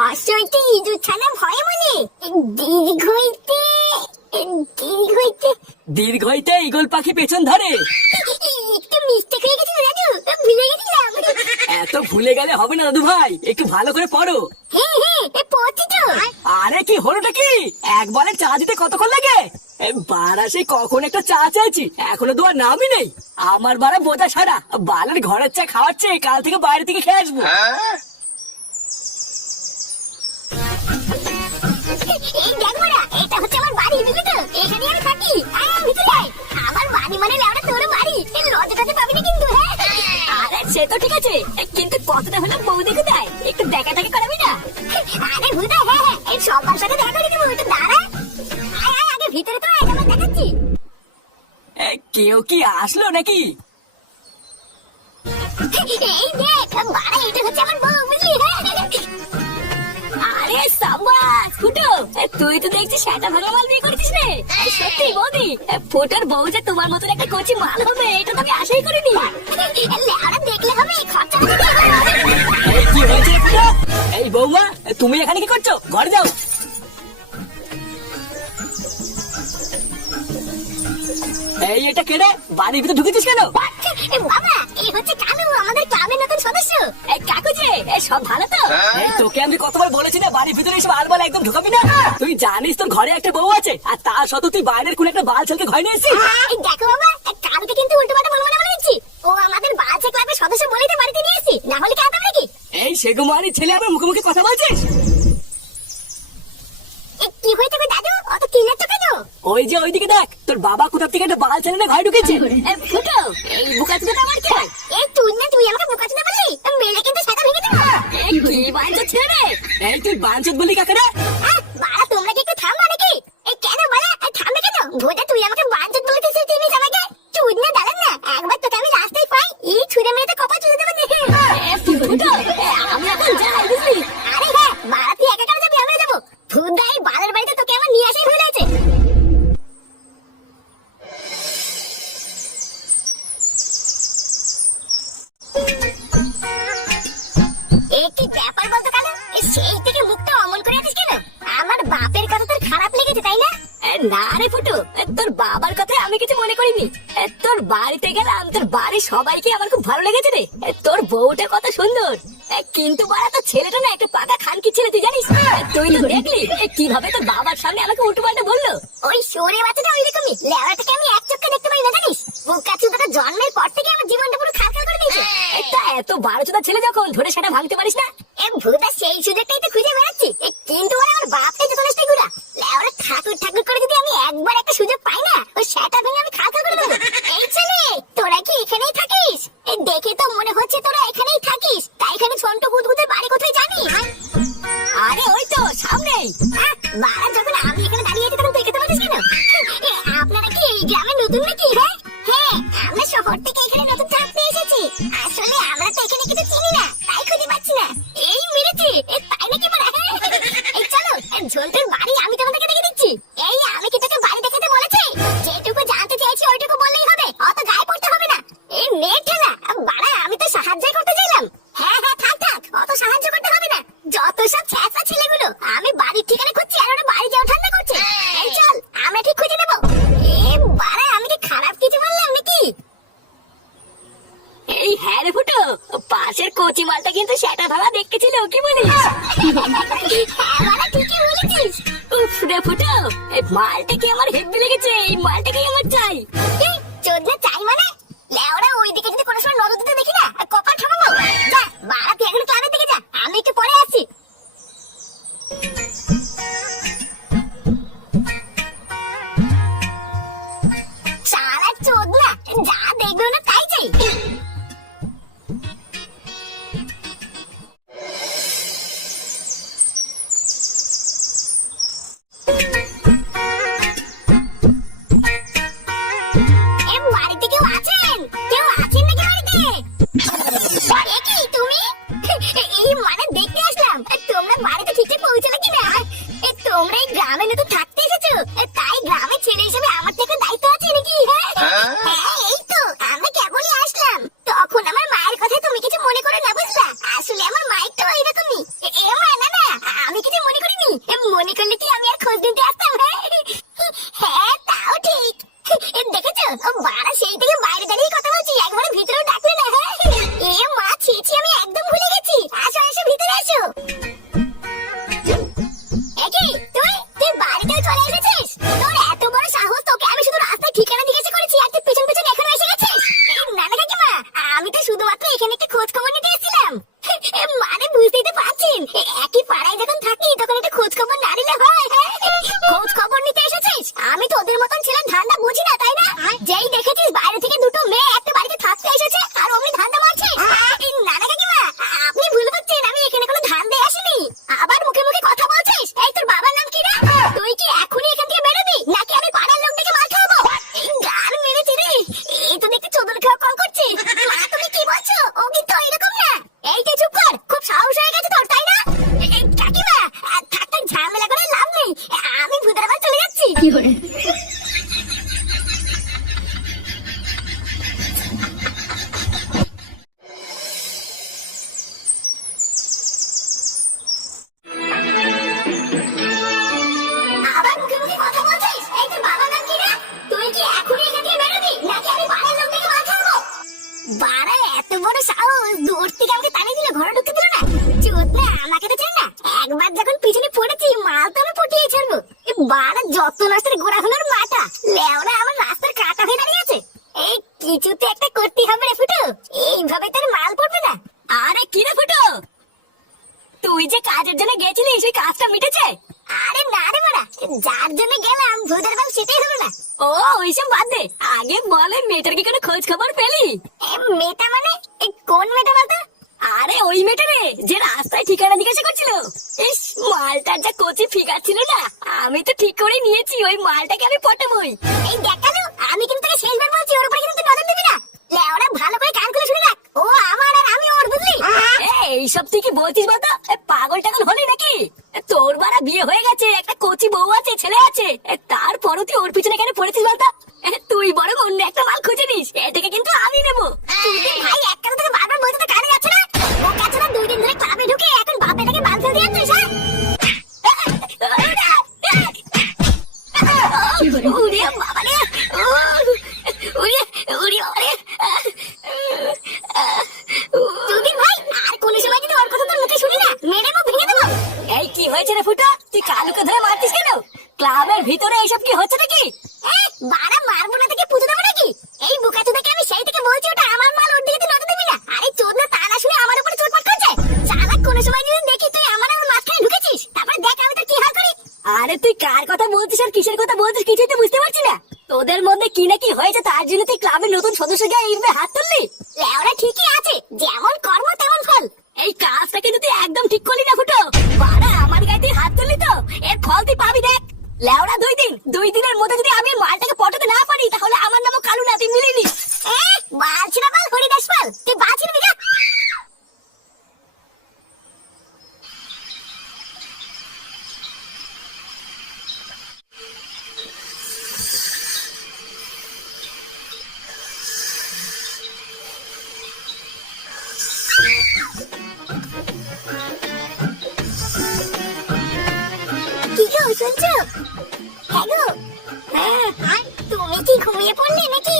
হর্ষইতে ইঁদুর ছানা ভয়ে মনে, দীর্ঘ হইতে দীর্ঘ হইতে দীর্ঘ হইতে ঈগল পাখি পেছন ধরে। একটু মিস্টেক হয়ে গেছিল দাদু, ভুলে গেছিলাম। এত ভুলে গেলে হবে না দাদু ভাই, একটু ভালো করে পড়ো। হ্যাঁ হ্যাঁ, পড়ছি তো। আরে কি হলোটা কি? একবারে চা দিতে কতক্ষণ লাগে? বাড়া সেই কখন একটা চা চাইছি, এখনো তো আর নামই নেই। আমার বাড়া বোঝা সারা, বালের ঘরের চা খাওয়াচ্ছে, কাল থেকে বাইরে থেকে খেয়ে আসবো। এই দেখ বড়া, এটা হচ্ছে আমার বাড়ি, বুঝলি তো? এখানে আমি থাকি। আয় ভিতরে আয়। আমার বাড়ি মানে লেওড়া তোর বাড়ি, লজ্জাটাতে পাবি না কিন্তু। হ্যাঁ আরে সে তো ঠিক আছে, কিন্তু কতটা হলো বৌদি কোথায়, একটু দেখা টাকা করাবি না? আরে ভুদা, হ্যাঁ হ্যাঁ, এই সবার সাথে দেখা করে দেবো, একটু দাঁড়া। আয় আয়, আগে ভিতরে তো আয়, আমরা দেখাচ্ছি। কেউ কি আসলো নাকি? এই দেখ বাড়া, এটা হচ্ছে আমার বউ, বুঝলি? আরে সাবাস ফুটো, তুই তো দেখছি সেটা ভালো মাল বিয়ে করেছিস রে। সত্যি বৌদি, ফুটোর বউ যে তোমার মতন একটা কচি মাল হবে, এটা তো আমি আশাই করিনি। লেওড়া দেখলে হবে, খরচা হবে। এই কি হয়েছে রে ফুটো? এই বৌমা, তুমি এখানে কি করছো? ঘরে যাও। এই এটা কেড়ে বাড়ির ভিতরে ঢুকেছিস কেন? বাবা, এই হচ্ছে কালু, আমাদের ক্লাবের নতুন সদস্য। এই কাকু যে, সব ভালো তো? এই তোকে আমি কতবার বলেছি না বাড়ির ভিতরে এসব আলবাল একদম ঢুকাবি না। তুই জানিস তোর ঘরে একটা বউ আছে, আর তার সত্ত্বেও তুই বাইরের কোন একটা বাল ছেলেকে ঘরে নিয়ে এসেছিস। এই দেখো বাবা, কালুকে কিন্তু উল্টো পাল্টা বলবো না বলে দিচ্ছি। ও আমাদের বাচ্চা ক্লাবের সদস্য বলেই তো বাড়িতে নিয়ে এসেছি, না হলে কেন নাকি? এই সেগুমারি ছেলে আবার মুখে মুখে কথা বলছিস? কি হয়েছে গো দাদু, অত চিল্লাচ্ছ কেন? ওই যে ওইদিকে দেখ, তোর বাবা কোথা থেকে একটা বাল ছেলে ঘরে ঢুকেছে। ফুটো, এই বুকাচুদাটা আমার কি? এই তুই না, তুই আমাকে বোকাচোদা বললি, মেরে কিন্তু সেটা ভেঙে দেবো। এই কি বাঞ্চত ছেলে রে? এই তুই বাঞ্চত বলি কাকে রে? বাড়া, তোমরা কি একটু থামবা নাকি? এই কেন বাড়া, থামবে কেন? ভোদা, তুই আমাকে বাঞ্চত বলতেছিস, চিনিস আমাকে? চুদ না দাঁড়ান না, একবার তোকে আমি রাস্তায় পাই, এই ছুঁড়ে মেরে তো কপাল চুষে দেবো। ফুটো, আমি এখন যাই, বুঝলি? আরে হ্যাঁ, বাড়া তুই একা কেন যাবি, আমরা যাবো। ভুদা, এই বালের বাড়িতে তোকে আমার নিয়ে আসাই ভুল হয়েছে। একটি ব্যাপার বলতো কালু, সেই থেকে মুখটা অমন করে আছিস কেন? আমার বাপের কথা তোর খারাপ লেগেছে, তাই না? না রে ফুটো, তোর বাবার কথায় আমি কিছু মনে করিনি। তোর বাড়িতে গেলাম, তোর বাড়ির সবাইকে আমার খুব ভালো লেগেছে রে। তোর বউটা কত সুন্দর, কিন্তু বাড়া তোর ছেলেটা না একটা পাকা খানকি ছেলে, তুই জানিস? তুই তো দেখলি কিভাবে তোর বাবার সামনে আমাকে উল্টো পাল্টা বললো। ওই সরে বাচ্চাটা ওই রকমই, লেওড়াটাকে আমি এক চোখে দেখতে পাই না, জানিস? বোকাচোদাটা জন্মের পর থেকে আমার জীবনটা পুরো খালখাল করে দিয়েছে। তা এত বারো চোদা ছেলে যখন, ধরে সেটা ভাঙতে পারিস না? ভুদা, সেই সুযোগটাই তো খুঁজে বেড়াচ্ছি, কিন্তু ওরা আমার বাপটাই যথেষ্ট গুড়া। লেওড়া ঠাকুর ঠাকুর করে যদি আমি একবার একটা সুযোগ পাই না, ওই সেটা ভেঙে আমি খালখাল করে দেবো। এই ছেলে, তোরা কি এখানেই থাকিস? দেখে তো মনে হচ্ছে তোরা এখানেই থাকিস, তাই এখানে ছোট গুদগুদের বাড়ি কোথায় জানিস? আরে ওই তো সামনেই। বাড়া, যখন আমি এখানে দাঁড়িয়ে আছি তখন তুই খেতে পারিস কেন? আপনারা কি এই গ্রামে নতুন নাকি? হ্যাঁ হ্যাঁ, আমরা শহর থেকে এখানে নতুন থাকতে এসেছি। আসলে আমরা তো এখানে কিছু চিনি না, তাই খুঁজে পাচ্ছি না। এই মেরেছি, তাই নাকি বড়া? এই চলো, ঝোলটার বাড়ি আমি তোমাদেরকে দেখে দিচ্ছি। এই আমি কি তোকে বাড়ি দেখাতে বলেছি? যেটুকু জানতে চাইছি ওইটুকু বললেই হবে, অত গায়ে পড়তে হবে না। এই মেয়ে ঠেলা বাড়া, আমি তো সাহায্য করতে চাইলাম। হ্যাঁ হ্যাঁ, থাক থাক, অত সাহায্য করতে হবে না। যত সব ছ্যাঁচা ছেলেগুলো, আমি বাড়ির ঠিকানা খুঁজছি আর ওরা বাড়ি যাওয়া ঠান্ডা করছে। এই চল, আমরা ঠিক খুঁজে নেবো। এ বাড়া, আমি কি খারাপ কিছু বললাম নাকি? এই হ্যাঁ রে ফুটো, পাশের কচি মালটা কিন্তু সেটা ভাড়া দেখতেছিল, কি বলিস? হ্যাঁ বাড়া, ঠিকই বলেছিস। উফ রে ফুটো, এই মালটাকে আমার হেব্বি লেগেছে, এই মালটাকেই আমার চাই। চোদনা চাই মানে? লেওড়া, ওইদিকে যদি কোনো সময় নজর দিতে দেখি না, কপাল ঠামাবো। যা বাড়া, তুই এখন ক্লাবের দিকে যা, আমি একটু পরে আসছি। শালা চোদনা, যা দেখলো না তাই চাই। বাড়িতে কেউ আছেন? কেউ আছেন নাকি বাড়িতে? এ কি তুমি? এই মানে দেখতে আসলাম, তোমরা বাড়িতে ঠিকঠাক পৌঁছালে কিনা? তোমরা এই গ্রামে নতুন থাকতে এসেছো, তাই গ্রামের ছেলে হিসেবে আমার থেকে দায়িত্ব আছে নাকি? হ্যাঁ এই তো, আমরা কেবলই আসলাম। তখন আমার মায়ের কথা তুমি কিছু মনে করো না, বুঝলা? আসলে আমার মায়ের তো এইরকমই। এ মা, না না, বুঝতেই তো পারছেন, একই পাড়ায় যখন থাকি তখন একটু খোঁজ খবর না নিলে হয়? খোঁজ খবর নিতে এসেছিস? আমি তো ওদের মতন ছিলাম ধান্দা বুঝি না, তাই না? যেই দেখেছিস বাইরে থেকে দুটো মেয়ে একটা বাড়িতে থাকতে এসেছে আর অমনি ধান্দা মারছিস। না না কাকিমা, আপনি ভুল বুঝছেন, আমি এখানে কোনো ধান্দায় আসিনি। আবার মুখে মুখে কথা বলছিস। এই তোর বাবার নাম কি রে? তুই কি এখনই এখান থেকে বেরোবি নাকি আমি পাড়ার লোক ডেকে মার খাওয়াবো? এই গান মেরেছি রে, এই তো দেখতে চোদন খাওয়া কল করছে। মা তুমি কি বলছো? ও কিন্তু এরকম না। এই তুই চুপ কর, খুব সাহস হয়ে গেছে তোর, তাই না? কাকিমা থাক থাক, ঝামেলা করে লাভ নেই, আমি ভূতের বাড়ি চলে যাচ্ছি। আবার মুখে মুখে কথা বলছিস। এই তোর বাবার নাম কি রে? তুই কি এখনই এখান থেকে বেরোবি নাকি আমি পাড়ার লোক ডেকে মার খাওয়াবো? বাড়া এত বড় সাহস, দূর থেকে আমাকে টানিয়ে দিল, ঘরে ঢুকতে দিল না। চোদনা আমাকে তো চেন না, একবার যখন পিছনে পড়েছি মাল তো আমি পটিয়ে ছাড়বো। বাড়া যত নষ্টের গোড়া হলো মাটা, লেওরা আমার রাস্তার কাটা হয়ে দাঁড়িয়ে আছে। এই কিছু তো একটা করতে হবে রে ফুটো, এইভাবে তার মাল পড়বে না। আরে কি রে ফুটো, তুই যে কাজের জন্য গেছিলি সেই কাজটা মিটেছে? আরে না রে মারা, যার জন্য গেলাম ভূতের বাল সেটাই হলো না। ও ওইসব বাদ দে, আগে বলে মেয়েটার কি কোনো খোঁজ খবর পেলি? মেয়েটা মানে কোন মেয়েটা বলতো? আরে ওই মেয়েটা রে, যে রাস্তায় ঠিকানা জিজ্ঞাসা করছিল। ইস, মালটার যা কচি ফিগার ছিল না, আমি তো ঠিক করে নিয়েছি ওই মালটাকে আমি পটাবই। এই দেখালো, আমি কিন্তু তোকে শেষবার বলছি ওর উপরে কিন্তু তুই নজর দিবি না। লেওরা ভালো করে কান খুলে শুনে রাখ, ও আমার আর আমি ওর, বুঝলি? এইসব তুই কি বলছিস বলতো? পাগল টাগল হলি নাকি? তোর বাড়া বিয়ে হয়ে গেছে, একটা কচি বউ আছে, ছেলে আছে, তারপরও তুই ওর পিছনে কেন পড়েছিস বলতো? তুই বরং অন্য একটা মাল খুঁজে নিস, এটাকে কিন্তু আমি নেবো। তুই ভাই এক কান থেকে বারবার বলতে তো কানে যাচ্ছে না। ও কাছে না 2 দিন ধরে ক্লাবে ঢুকে এখন বাপেটাকে বাল ফেল দিয়ে যাচ্ছিস। উড়িয়ে বাবা রে, উড়িয়ে উড়িয়ে বাবা রে। তুই ভাই আর কোন সময় যদি ওর কথা তোর মুখে শুনি না, মেরে মুখ ভেঙে দেবো। এই কি হয়েছে রে ফুটা, তুই কালুকে ধরে মারতিস কেন? ক্লাবের ভিতরে এইসব কি হচ্ছে নাকি? বাড়া মারবো না থেকে পুজো দেবো নাকি? এই বোকাচোদাকে আমি সেই থেকে বলছি ওটা আমার মাল, ওর দিকে তুই নজর দিবি না। আরে চোদনা তা না শুনে আমার উপরে চোটপাট করছে। চালাক কোন সময় যদি দেখি তুই আমার আর ওর মাঝখানে ঢুকেছিস, তারপরে দেখ আমি তোর কি হাল করি। আরে তুই কার কথা বলছিস আর কিসের কথা বলছিস কিছুই তো বুঝতে পারছি না। তোদের মধ্যে কি না কি হয়েছে, তার জন্য তুই ক্লাবের নতুন সদস্য গায়ে এইভাবে হাত তুললি? লেওরা ঠিকই আছে, যেমন কর্ম তেমন ফল। এই কাজটা কিন্তু তুই একদম ঠিক করলি না ফুটো। বাড়া আমার গায়ে তুই হাত তুললি তো, এর ফল তুই পাবি দেখ। লেওরা 2 দিনের মধ্যে যদি আমি মালটাকে পটাতে না পারি, তাহলে আমার নামও কালু না, তুই মিলিয়ে নিস। বালছি না বাল, হরিদাস পাল, তুই বালছি না দিঘা। কি গো শুনছো? হ্যাঁ গো, তুমি কি ঘুমিয়ে পড়লে নাকি?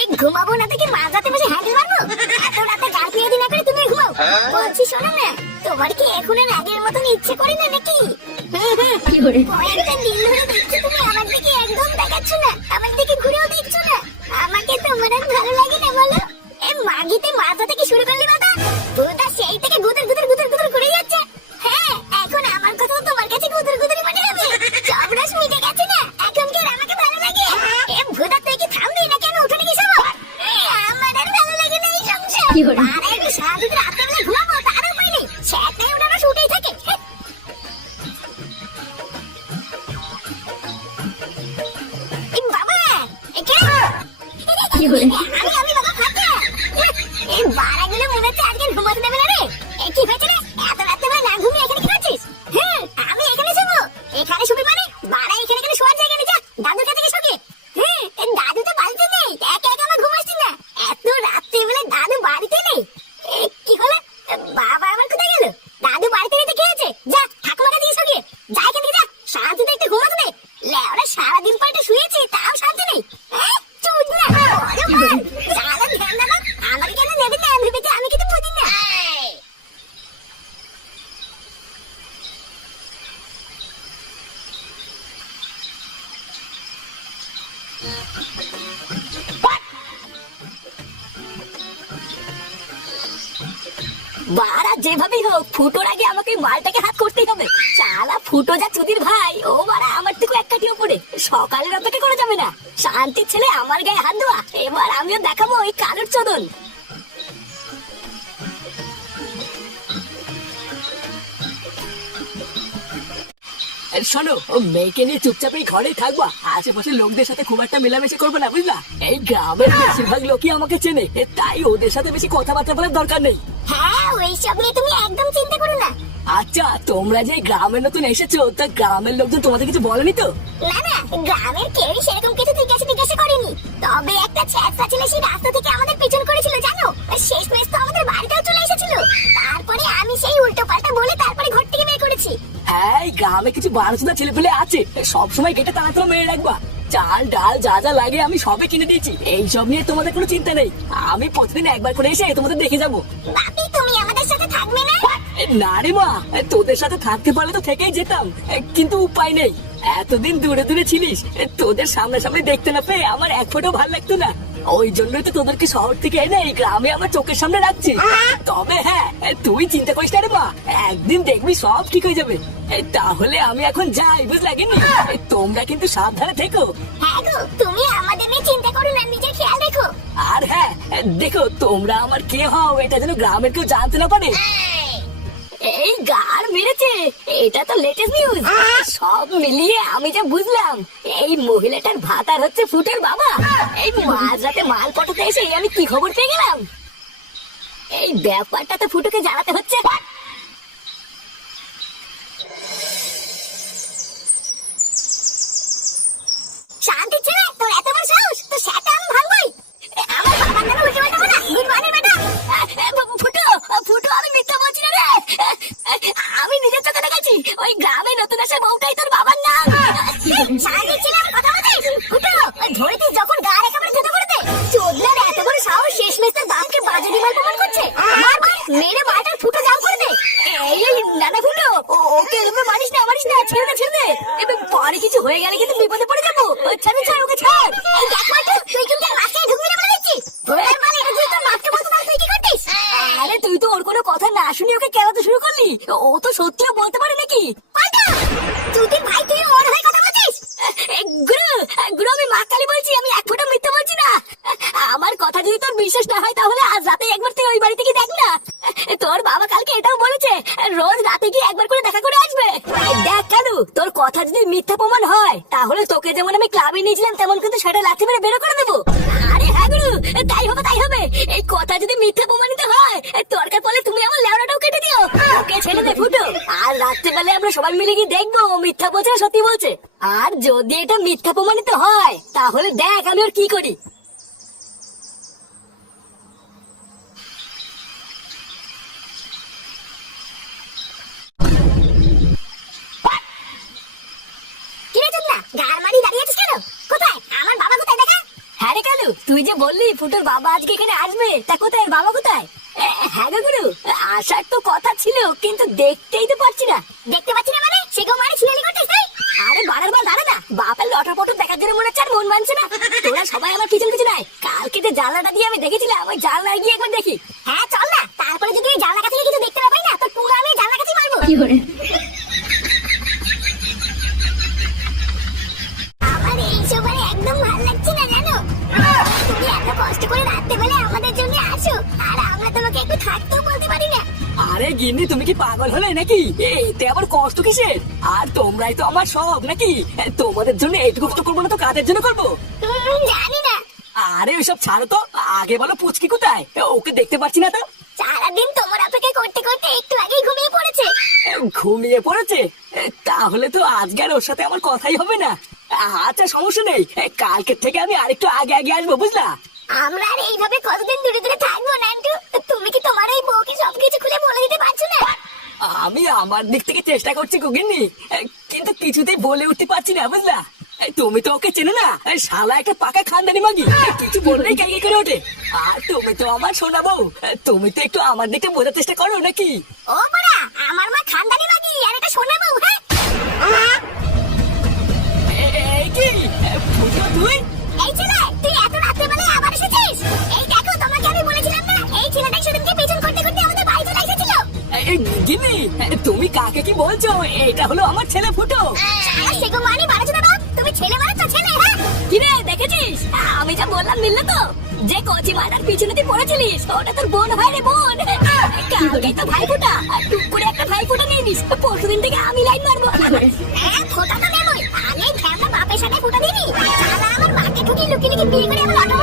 এই ঘুমাবো না থেকে মাঝরাতে বসে হ্যান্ডেল মারবো? এত রাতে গাল ফিরিয়ে দিন না করে তুমি ঘুমাও। বলছি শোনো না, তোমার কি এখন আর আগের মতন ইচ্ছে করে না নাকি? কয়েকটা দিন ধরে দেখছি তুমি আমার দিকে একদম দেখাচ্ছ না, আমার দিকে ঘুরেও দেখছো না। আমাকে তোমার আর ভালো লাগে না বলো? এ মাগিতে মাথা থেকে শুরু করলি মাথা, ভূতা সেই থেকে গুদর গুদর গুদর গুদর করে যাচ্ছে। হ্যাঁ এখন আমার কথা তো তোমার কাছে গুদর গুদরই মনে হবে। সব রস মিটে গেছে না, এখন কি আর আমাকে ভালো লাগে? এ ভূতা তুই কি থামবি নাকি আমি উঠে গেছি? আমার আর ভালো লাগে না এই সংসার। আর একটু সারাদিন রাতে বেলা ঘুমাবো তার উপায় নেই, সেটাই ওটা রস উঠেই থাকে। এই বাবা, এ কে? আমি বাবা ফাটা। এই বাবা যেভাবেই হোক ফুটোর আগে আমাকে ওই মালটাকে হাত করতেই হবে। শালা ফুটো যা চুদির ভাই, ও মারা আমার থেকে এক কাঠি উপরে। সকালের অপেক্ষা করা যাবে না। শান্তির ছেলে আমার গায়ে হাত দেওয়া, এবার আমিও দেখাবো ওই কালোর চোদন। শোনো, ও মেয়েকে নিয়ে চুপচাপ এই ঘরেই থাকবা, আশেপাশের লোকদের সাথে খুব একটা মেলামেশা করবে না, বুঝলা? এই গ্রামের বেশিরভাগ লোকই আমাকে চেনে, তাই ওদের সাথে বেশি কথাবার্তা বলার দরকার নেই। হ্যাঁ, ওইসব নিয়ে তুমি একদম চিন্তা করো না। আচ্ছা, তোমরা যে গ্রামে নতুন এসেছো, তা গ্রামের লোকজন তোমাদের কিছু বলেনি তো? না না, গ্রামের কেউই সেরকম কিছু জিজ্ঞাসা করেনি। তবে একটা ছেঁচড়া ছেলে সেই রাস্তা থেকে আমাদের পিছন করেছিল জানো। শেষমেশ তো আমাদের বাড়িতেও চলে এসেছিল। তারপরে আমি সেই উল্টো পাল্টা বলে তারপরে ঘর থেকে বের করেছি। হ্যাঁ, এই গ্রামে কিছু বারোচোদা ছেলে পেলে আছে, সবসময় গেটে তাড়াতাড়ি মেরে রাখবা। চাল ডাল যা যা লাগে আমি সবই কিনে দিয়েছি, এইসব নিয়ে তোমাদের কোনো চিন্তা নেই। আমি প্রতিদিন একবার করে এসে তোমাদের দেখে যাবো। বাপি, তুমি আমাদের সাথে থাকবে না? না রে মা, তোদের সাথে থাকতে পারলে তো থেকেই যেতাম, কিন্তু উপায় নেই। এতদিন দূরে দূরে ছিলিস, তোদের সামনে দেখতে না পেয়ে আমার এক ফোঁটাও ভালো লাগতো না। ওই জন্যই তো তোদেরকে শহর থেকে এনে এই গ্রামে আমার চোখের সামনে রাখছি। তবে হ্যাঁ, তুই চিন্তা করিস না রে মা, একদিন দেখবি সব ঠিক হয়ে যাবে। তাহলে আমি এখন যাই, বুঝলা গিন্নি? তোমরা কিন্তু সাবধানে থেকো। হ্যাঁ গো, তুমি আমাদের নিয়ে চিন্তা করো না, নিজের খেয়াল রেখো। আর হ্যাঁ দেখো, তোমরা আমার কে হও এটা যেন গ্রামের কেউ জানতে না পারে। এই গার মেরেছে, এটা তো লেটেস্ট নিউজ। সব মিলিয়ে আমি যা বুঝলাম, এই মহিলাটার ভাতার হচ্ছে ফুটের বাবা। এই মাঝরাতে মাল পটাতে এসে আমি কি খবর পেয়ে গেলাম। এই ব্যাপারটা তো ফুটোকে জানাতে হচ্ছে। শান্তি ছেলে, তোর এত বড় সাহস, তো সেটা আমি ভাঙবই। আমার বাবার নামে উল্টো পাল্টা বলা, গুড মর্নিং বেটা। ফুটো ফুটো, আমি মিথ্যা বলছি না রে। আমি নিজের চোখে দেখেছি, ওই গ্রামে নতুন আসা বউটাই তোর বাবার নাম। শান্তি ছেলে, আমার কথা বলছিস? ফুটো, ধরিতে যখন গাড় একেবারে ধুতো করে দে। চোদনার এত বড় সাহস, শেষমেশ তার বাপকে বাজে দিবার প্রমাণ করছে। মার মার, মেরে মাটার ফুটো জাম করে দে। এই নানা ফুটো, ওকে এভাবে মারিস না, ছেড়ে দে। এবার পরে কিছু হয়ে গেলে কিন্তু বিপদে পড়ে যাবো। ছাড় ওকে ছাড়। এই দেখ মাটু, তুই কিন্তু আর রাস্তায় ঢুকবি না বলে দিচ্ছি। তোর মানে এটা তুই তোর বাপকে বলতে তাহলে তুই কি করতিস? আরে তুই তো ওর কোনো কথা না শুনে ওকে কেলাতে শুরু করলি। ও তো সত্যিও বলতে পারে নাকি? পাল্টা, তুই ভাই, তুই ওর হয়ে কথা বলছিস? গুরু, আমি মা কালী বলছি, আমি এক ফোঁটা মিথ্যা বলছি না। আমার কথা যদি তোর বিশ্বাস না হয়, তাহলে আজ রাতে একবার তুই ওই বাড়ি থেকে দেখ না। তোর বাবা কালকে এটাও বলেছে, রোজ রাতে গিয়ে একবার করে দেখা করে আসবে। দেখ কালু, তোর কথা যদি মিথ্যা প্রমাণ হয়, তাহলে তোকে যেমন আমি ক্লাবে নিয়েছিলাম, তেমন কিন্তু সেটা লাথি মেরে বের করে দেবো। আরে হ্যাঁ গুরু, তাই হবে। এই কথা যদি মিথ্যা প্রমাণিত হয়, দরকার পড়লে তুমি আমার লেওড়াটাও কেটে দিও। ওকে ছেড়ে দে ফুটো। আর রাত্রেবেলায় আমরা সবাই মিলে গিয়ে দেখবো ও মিথ্যা বলছে না সত্যি বলছে। আর যদি এটা মিথ্যা প্রমাণিত হয়, তাহলে দেখ আমি ওর কি করি। কি রে চোদনা, গাড় মারি দাঁড়িয়ে আছিস কেন? কোথায় আমার বাবা? কোথায় দেখা? হ্যাঁ রে কালু, তুই যে বললি ফুটোর বাবা আজকে এখানে আসবে, তা কোথায় বাবা কোথায়? হ্যাঁ গো গুরু, আসার তো কথা ছিল, কিন্তু দেখতেই তো পাচ্ছি না। দেখতে পাচ্ছি না মানে? সেগো মারি ছিনালি করছিস তাই? আরে বাড়ার বার দাঁড়া না, বাপের লটর পটর দেখার জন্য মনে হচ্ছে আর মন মানছে না। তোরা সবাই আমার পিছন নাই। কালকে যে জানলাটা দিয়ে আমি দেখেছিলাম, ওই জানলায় গিয়ে একবার দেখি। হ্যাঁ চল না, তারপরে যদি ওই জানলা কাছে কিছু দেখতে না পাই না, তোর পুরো আমি জানলা কাছে মারবো। আমার এইসব আর একদম ভালো লাগছে না জানো। তুমি এত কষ্ট করে রাত্রে বেলা আমাদের জন্য আসো, আর আমরা তোমাকে একটু থাকতেও বলতে পারি না। আরে গিন্নি, তুমি কি পাগল হলে নাকি? এতে আবার কষ্ট কিসের? আর তোমরাই তো আমার সব নাকি? তোমাদের জন্য এইটুকু কষ্ট করবো না তো কাদের জন্য করবো? জানি না। আরে ওইসব ছাড়ো তো, আগে বলো পুচকি কোথায়? ওকে দেখতে পাচ্ছি না তো। সারাদিন তোমার অপেক্ষা করতে করতে একটু আগেই ঘুমিয়ে পড়েছে। ঘুমিয়ে পড়েছে? তাহলে তো আজকে আর ওর সাথে আমার কথাই হবে না। আচ্ছা সমস্যা নেই, কালকের থেকে আমি আরেকটু আগে আসবো, বুঝলা? আমরা আর এইভাবে কতদিন দূরে দূরে থাকবো নান্টু? তুমি কি তোমার এই বউকে সবকিছু খুলে বলে দিতে পারছো না? আমি আমার দিক থেকে চেষ্টা করছি গিন্নি, কিন্তু কিছুতেই বলে উঠতে পারছি না, বুঝলা? তুমি তো ওকে চেনো না, শালা একটা পাকা খানদানি মাগি, কিছু বললেই কাইকে করে ওঠে। আর তুমি তো আমার শোনা বউ, তুমি তো একটু আমার দিকে বোঝার চেষ্টা করো নাকি? ও বড়া, আমার মা খানদানি মাগি আর এটা শোনা বউ? হ্যাঁ এই কি ফুটো তুই? এই ছেলে, তুই এত রাত্রে বেলায় আবার এসেছিস? এই দেখো, তোমাকে আমি বলেছিলাম না এই ছেলেটাই সেদিনকে পেছন করতে করতে আমাদের বাড়ি চলে এসেছিল। গিন্নি, তুমি কাকে কি বলছো? এটা হলো আমার ছেলে ফুটো। সেগো মানে বাড়াছো দাদা, তুমি ছেলে মানে তো ছেলে। হ্যাঁ কিরে দেখেছিস আমি যা বললাম মিললে তো? যে কচি মারার পিছনে তুই পড়েছিলিস ওটা তোর বোন হয় রে বোন। কালকেই তো ভাই ফোটা, আর টুক করে একটা ভাই ফোটা নিয়ে নিস। পরশুদিন থেকে আমি লাইন মারবো। ফোটা তো নেবই, আমি ঢ্যামনা বাপের সাথে ফোটা দিবি। শালা আমার মাকে ঠুকি লুকিয়ে লুকিয়ে বিয়ে করে আমার অটো